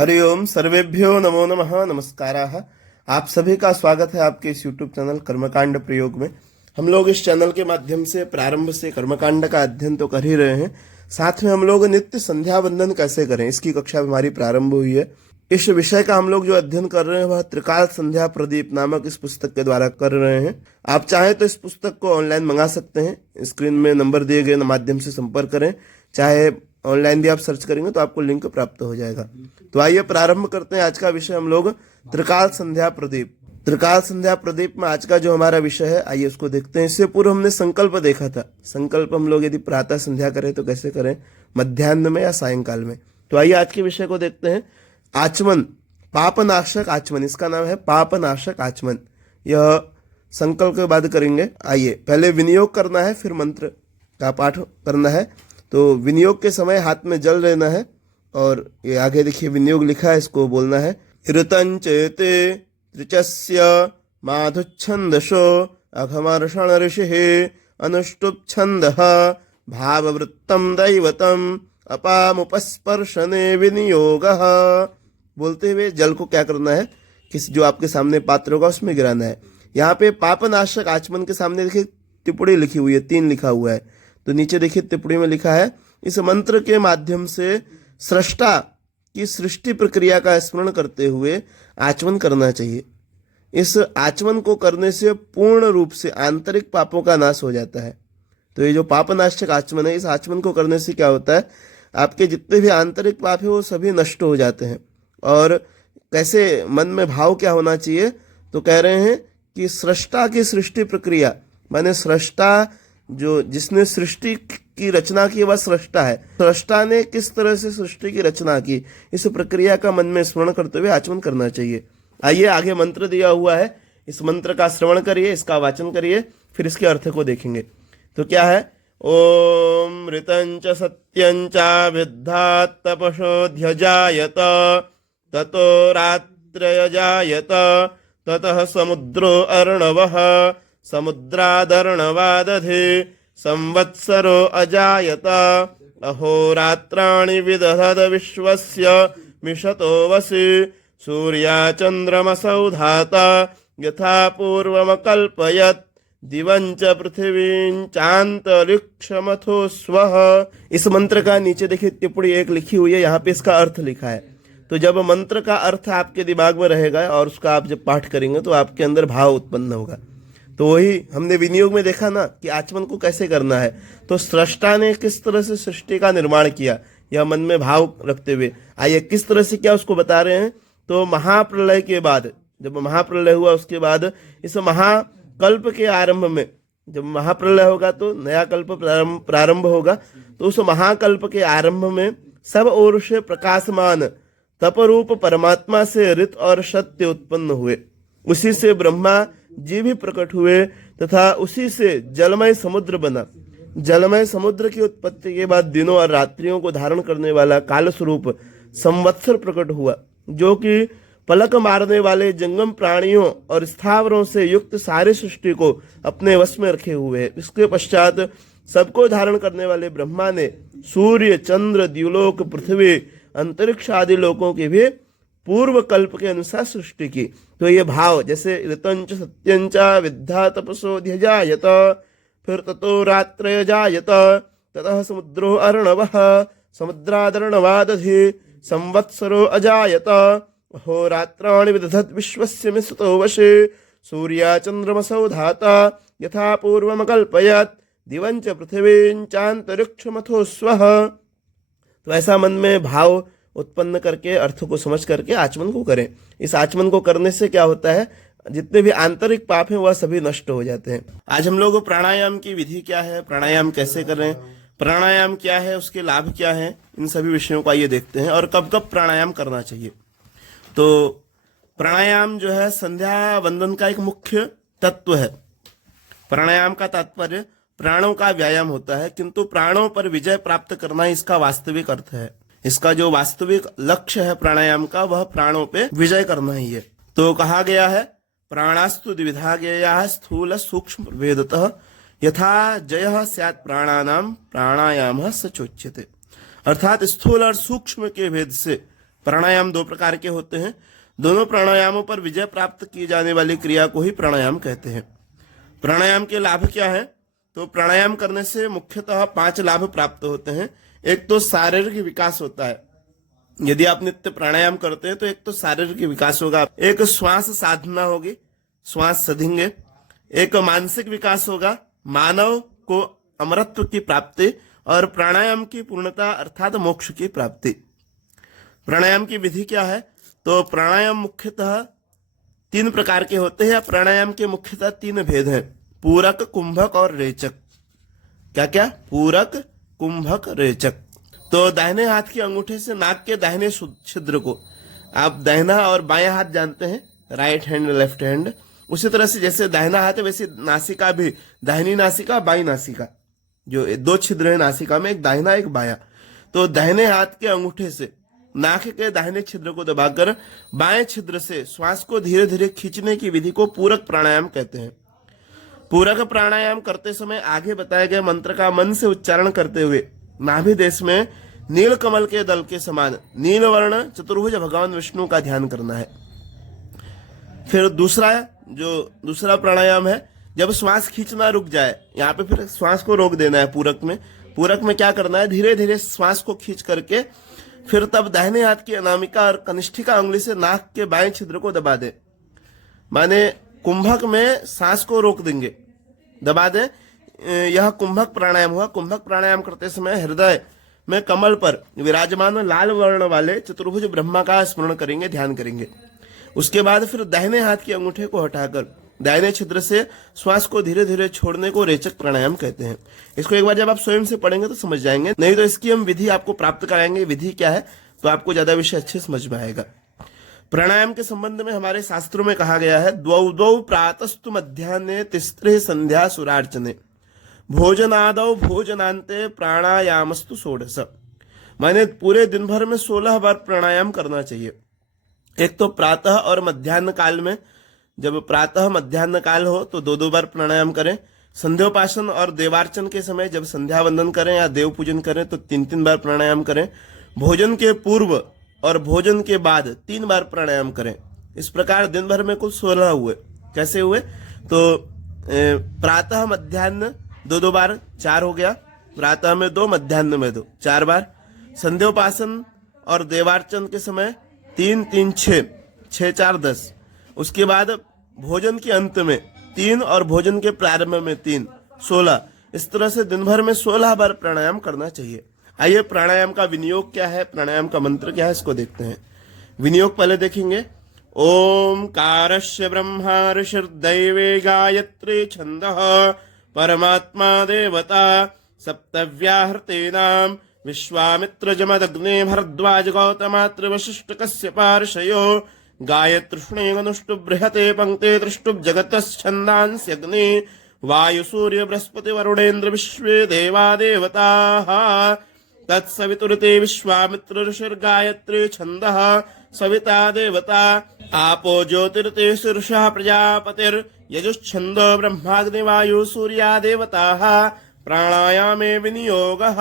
हरिओम सर्वेभ्यो नमो नमः नमस्काराः। आप सभी का स्वागत है आपके इस YouTube चैनल कर्मकांड प्रयोग में। हम लोग इस चैनल के माध्यम से प्रारंभ से कर्मकांड का अध्ययन तो कर ही रहे हैं, साथ में हम लोग नित्य संध्या वंदन कैसे करें इसकी कक्षा हमारी प्रारंभ हुई है। इस विषय का हम लोग जो अध्ययन कर रहे हैं वह त्रिकाल संध्या प्रदीप नामक इस पुस्तक के द्वारा कर रहे हैं। आप चाहें तो इस पुस्तक को ऑनलाइन मंगा सकते हैं। स्क्रीन में नंबर दिए गए माध्यम से संपर्क करें, चाहे ऑनलाइन भी आप सर्च करेंगे तो आपको लिंक प्राप्त हो जाएगा। तो आइए प्रारंभ करते हैं। आज का विषय हम लोग त्रिकाल संध्या प्रदीप। त्रिकाल संध्या प्रदीप में आज का जो हमारा विषय है, आइए उसको देखते हैं। इससे पूर्व हमने संकल्प देखा था। संकल्प हम लोग यदि प्रातः संध्या करें तो कैसे करें, मध्याह्न में या सायंकाल में। तो आइए आज के विषय को देखते हैं। आचमन, पापनाशक आचमन, इसका नाम है पापनाशक आचमन। यह संकल्प के बाद करेंगे। आइए पहले विनियोग करना है, फिर मंत्र का पाठ करना है। तो विनियोग के समय हाथ में जल लेना है और ये आगे देखिए विनियोग लिखा है, इसको बोलना है। ऋतंचेते त्रिचस्य माधुच्छन्दशो अघमर्षण ऋषिः अनुष्टुप छन्दः भाववृत्तं दैवतम् अपामुपस्पर्शने विनियोगः। बोलते हुए जल को क्या करना है, किसी जो आपके सामने पात्र होगा उसमें गिराना है। यहाँ पे पापनाशक आचमन के सामने देखिए टिप्पणी लिखी हुई है, 3 लिखा हुआ है। तो नीचे देखिए टिप्पणी में लिखा है, इस मंत्र के माध्यम से सृष्टा की सृष्टि प्रक्रिया का स्मरण करते हुए आचमन करना चाहिए। इस आचमन को करने से पूर्ण रूप से आंतरिक पापों का नाश हो जाता है। तो ये जो पापनाशक आचमन है, इस आचमन को करने से क्या होता है, आपके जितने भी आंतरिक पाप है वो सभी नष्ट हो जाते हैं। और कैसे मन में भाव क्या होना चाहिए, तो कह रहे हैं कि सृष्टा की सृष्टि प्रक्रिया, माने सृष्टा जो जिसने सृष्टि की रचना की वह सृष्टा है। सृष्टा ने किस तरह से सृष्टि की रचना की, इस प्रक्रिया का मन में स्मरण करते हुए आचमन करना चाहिए। आइए आगे मंत्र दिया हुआ है, इस मंत्र का श्रवण करिए, इसका वाचन करिए, फिर इसके अर्थ को देखेंगे। तो क्या है, ओम ऋतंच सत्यंच विद्धात् तपशोऽध्यजायत ततो रात्रयजायत ततः समुद्रो अर्णवः समुद्रादर्णवादधे संवत्सरो अजायत अहोरात्राणि विदधद विश्वस्य मिषतो वसि सूर्याचन्द्रमसौ धाता यथा पूर्वमकल्पयत् दिवंच पृथिवीं चान्तरिक्षमथो स्वः। इस मंत्र का नीचे देखिए टिप्पणी 1 लिखी हुई है, यहाँ पे इसका अर्थ लिखा है। तो जब मंत्र का अर्थ आपके दिमाग में रहेगा और उसका आप जब पाठ करेंगे तो आपके अंदर भाव उत्पन्न होगा। तो वही हमने विनियोग में देखा ना कि आचमन को कैसे करना है। तो सृष्टा ने किस तरह से सृष्टि का निर्माण किया, यह मन में भाव रखते हुए। आइए किस तरह से क्या उसको बता रहे हैं। तो महाप्रलय के बाद, जब महाप्रलय हुआ उसके बाद इस महाकल्प के आरंभ में, जब महाप्रलय होगा तो नया कल्प प्रारंभ होगा। तो उस महाकल्प के आरंभ में सब ओर से प्रकाशमान तपरूप परमात्मा से ऋत और सत्य उत्पन्न हुए। उसी से ब्रह्मा जी भी प्रकट हुए तथा उसी से जलमय समुद्र बना। जलमय समुद्र की उत्पत्ति के बाद दिनों और रात्रियों को धारण करने वाला काल स्वरूप संवत्सर प्रकट हुआ, जो कि पलक मारने वाले जंगम प्राणियों और स्थावरों से युक्त सारी सृष्टि को अपने वश में रखे हुए है। इसके पश्चात सबको धारण करने वाले ब्रह्मा ने सूर्य, चंद्र, द्युलोक, पृथ्वी, अंतरिक्ष आदि लोकों की भी पूर्व कल्प के अनुसार सृष्टि की। तो ये भाव जैसे ऋतंच सत्यंच विद्धा तपसोऽध्यजायत, फिर ततो रात्रयजायत ततः समुद्रो अर्णवः समुद्रादर्णवादधे संवत्सरो अजायत अहोरात्राणि विदधत् विश्वस्य मिषतो वशे सूर्याचन्द्रमसौ धाता यथा पूर्वमकल्पयत् दिवंच पृथिवीं चान्तरिक्षमथो स्वः। तो ऐसा मन में भाव उत्पन्न करके अर्थ को समझ करके आचमन को करें। इस आचमन को करने से क्या होता है, जितने भी आंतरिक पाप हैं वह सभी नष्ट हो जाते हैं। आज हम लोग प्राणायाम की विधि क्या है, प्राणायाम कैसे करें, प्राणायाम क्या है, उसके लाभ क्या है, इन सभी विषयों को आइए देखते हैं। और कब कब प्राणायाम करना चाहिए। तो प्राणायाम जो है संध्या वंदन का एक मुख्य तत्व है। प्राणायाम का तात्पर्य प्राणों का व्यायाम होता है, किंतु प्राणों पर विजय प्राप्त करना इसका वास्तविक अर्थ है। इसका जो वास्तविक लक्ष्य है प्राणायाम का, वह प्राणों पे विजय करना ही है। तो कहा गया है, प्राणास्तु द्विविधा ज्ञेयाः स्थूल सूक्ष्म भेदतः यथा जयः स्यात् प्राणानाम प्राणायामः सचोच्यते। अर्थात स्थूल और सूक्ष्म के भेद से प्राणायाम दो प्रकार के होते हैं। दोनों प्राणायामों पर विजय प्राप्त की जाने वाली क्रिया को ही प्राणायाम कहते हैं। प्राणायाम के लाभ क्या है? तो प्राणायाम करने से मुख्यतः 5 लाभ प्राप्त होते हैं। एक तो शारीरिक विकास होता है। यदि आप नित्य प्राणायाम करते हैं तो एक तो शारीरिक विकास होगा, एक श्वास साधना होगी, श्वास सधेंगे। एक मानसिक विकास होगा, मानव को अमरत्व की प्राप्ति, और प्राणायाम की पूर्णता अर्थात मोक्ष की प्राप्ति। प्राणायाम की विधि क्या है? तो प्राणायाम मुख्यतः 3 प्रकार के होते हैं। प्राणायाम के मुख्यतः 3 भेद हैं, पूरक, कुंभक और रेचक। क्या क्या? पूरक, कुंभक, रेचक। तो दाहिने हाथ के अंगूठे से नाक के दाहिने छिद्र को, आप दाहिना और बायां हाथ जानते हैं, राइट हैंड लेफ्ट हैंड, उसी तरह से जैसे दाहिना हाथ है वैसे नासिका भी, दाहिनी नासिका बाई नासिका, जो 2 छिद्र है नासिका में, एक दाहिना एक बायां। तो दाहिने हाथ के अंगूठे से नाक के दाहिने छिद्र को दबाकर बाएं छिद्र से श्वास को धीरे धीरे खींचने की विधि को पूरक प्राणायाम कहते हैं। पूरक प्राणायाम करते समय आगे बताए गए मंत्र का मन से उच्चारण करते हुए नाभि देश में नील कमल के दल के समान नील वर्ण चतुर्भुज भगवान विष्णु का ध्यान करना है। फिर दूसरा प्राणायाम है, जब श्वास खींचना रुक जाए, यहाँ पे फिर श्वास को रोक देना है। पूरक में क्या करना है? धीरे धीरे श्वास को खींच करके फिर तब दाहिने हाथ की अनामिका और कनिष्ठिका उंगली से नाक के बाएं छिद्र को दबा दे। माने कुंभक में सांस को रोक देंगे, दबा दे। यह कुंभक प्राणायाम हुआ। कुंभक प्राणायाम करते समय हृदय में कमल पर विराजमान लाल वर्ण वाले चतुर्भुज ब्रह्मा का स्मरण करेंगे, ध्यान करेंगे। उसके बाद फिर दाहिने हाथ के अंगूठे को हटाकर दाहिने छिद्र से श्वास को धीरे धीरे छोड़ने को रेचक प्राणायाम कहते हैं। इसको एक बार जब आप स्वयं से पढ़ेंगे तो समझ जाएंगे, नहीं तो इसकी हम विधि आपको प्राप्त कराएंगे। विधि क्या है तो आपको ज्यादा विषय अच्छे समझ में आएगा। प्राणायाम के संबंध में हमारे शास्त्रों में कहा गया है, द्वौ द्वौ प्रातस्तु मध्याह्ने तिस्त्रे संध्या सुरार्चने भोजनादौ भोजनांते प्राणायामस्तु षोडश। माने पूरे दिन भर में 16 बार प्राणायाम करना चाहिए। एक तो प्रातः और मध्याह्न काल में, जब प्रातः मध्याह्न काल हो तो 2-2 बार प्राणायाम करें। संध्योपासन और देवार्चन के समय जब संध्या वंदन करें या देव पूजन करें तो 3-3 बार प्राणायाम करें। भोजन के पूर्व और भोजन के बाद 3 बार प्राणायाम करें। इस प्रकार दिन भर में कुल 16 हुए। कैसे हुए? तो प्रातः मध्याह्न 2-2 बार, 4 हो गया। प्रातः में 2, मध्याह्न में 2, 4 बार। संध्योपासन और देवार्चन के समय 3-3 6, 6-4 10। उसके बाद भोजन के अंत में 3 और भोजन के प्रारंभ में 3, 16। इस तरह से दिन भर में 16 बार प्राणायाम करना चाहिए। आइए प्राणायाम का विनियोग क्या है, प्राणायाम का मंत्र क्या है, इसको देखते हैं। विनियोग पहले देखेंगे। ओंकारस्य ब्रह्मा ऋषिर्दैवे गायत्री छंदः परमात्मा देवता सप्तव्याहृतेनाम विश्वामित्र जमदग्ने भरद्वाज गौतमात्र वशिष्ठ कश्यप ऋषयो गायतृष्णे गनुष्टु बृहते पंक्ते दृष्टुब जगतश्छन्दांस्यग्नि वायु सूर्य बृहस्पति वरुणेन्द्र विश्वे देवा देवताः तत्सवितुर्ते विश्वामित्र ऋषिर्गायत्री छंदः सविता देवता आपो ज्योतिर्ते शीर्षः प्रजापतिर्यजुच्छन्दो ब्रह्माग्नि वायु सूर्या देवताः प्राणायामे विनियोगः।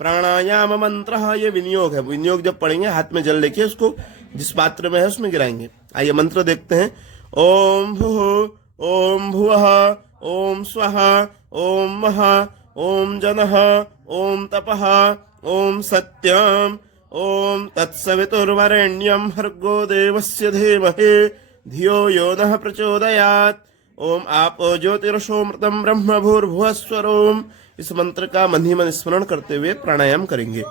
प्राणायाम मंत्र ये विनियोग है। विनियोग जब पढ़ेंगे हाथ में जल लेके उसको जिस पात्र में है उसमें गिराएंगे। आइए मंत्र देखते हैं। ओम भूः ओम भुवः ओम स्वः ओम वः ओम जनः ओम तपः ओम सत्यम ओम तत्सवितुर्वरेण्यं भर्गो देवस्य धीमहि धियो यो नः प्रचोदयात्। ओम आपो ज्योतिरसोमृतं ब्रह्म भूर्भुवस्वरोम। इस मंत्र का मन ही मन स्मरण करते हुए प्राणायाम करेंगे।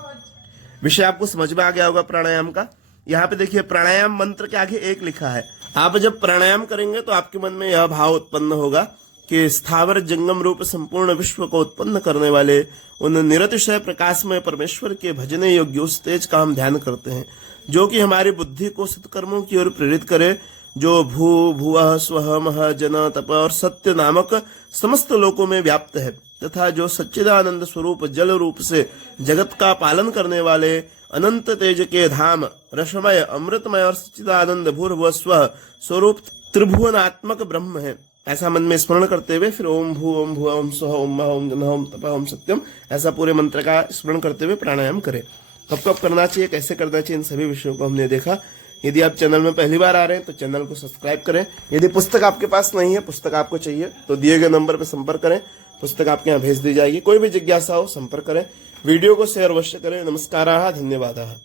विषय आपको समझ में आ गया होगा प्राणायाम का। यहाँ पे देखिए प्राणायाम मंत्र के आगे 1 लिखा है। आप जब प्राणायाम करेंगे तो आपके मन में यह भाव उत्पन्न होगा कि स्थावर जंगम रूप संपूर्ण विश्व को उत्पन्न करने वाले उन निरतिशय प्रकाश में परमेश्वर के भजने योग्य उस तेज का हम ध्यान करते हैं, जो कि हमारी बुद्धि को सत्कर्मों की ओर प्रेरित करे, जो भू भुवः स्वः मह जन तप और सत्य नामक समस्त लोकों में व्याप्त है, तथा जो सच्चिदानंद स्वरूप जल रूप से जगत का पालन करने वाले अनंत तेज के धाम रसमय अमृतमय और सच्चिदानंद भूर्भुवः स्वः स्वरूप त्रिभुवनात्मक ब्रह्म है। ऐसा मन में स्मरण करते हुए फिर ओम भू ओम भुवः ओम स्वः ओम मह ओम जनः ओम तपः ओम सत्यम, ऐसा पूरे मंत्र का स्मरण करते हुए प्राणायाम करें। कब कब करना चाहिए, कैसे करना चाहिए, इन सभी विषयों को हमने देखा। यदि आप चैनल में पहली बार आ रहे हैं तो चैनल को सब्सक्राइब करें। यदि पुस्तक आपके पास नहीं है, पुस्तक आपको चाहिए, तो दिए गए नंबर पर संपर्क करें, पुस्तक आपके यहाँ भेज दी जाएगी। कोई भी जिज्ञासा हो संपर्क करें। वीडियो को शेयर अवश्य करें। नमस्कार, धन्यवाद।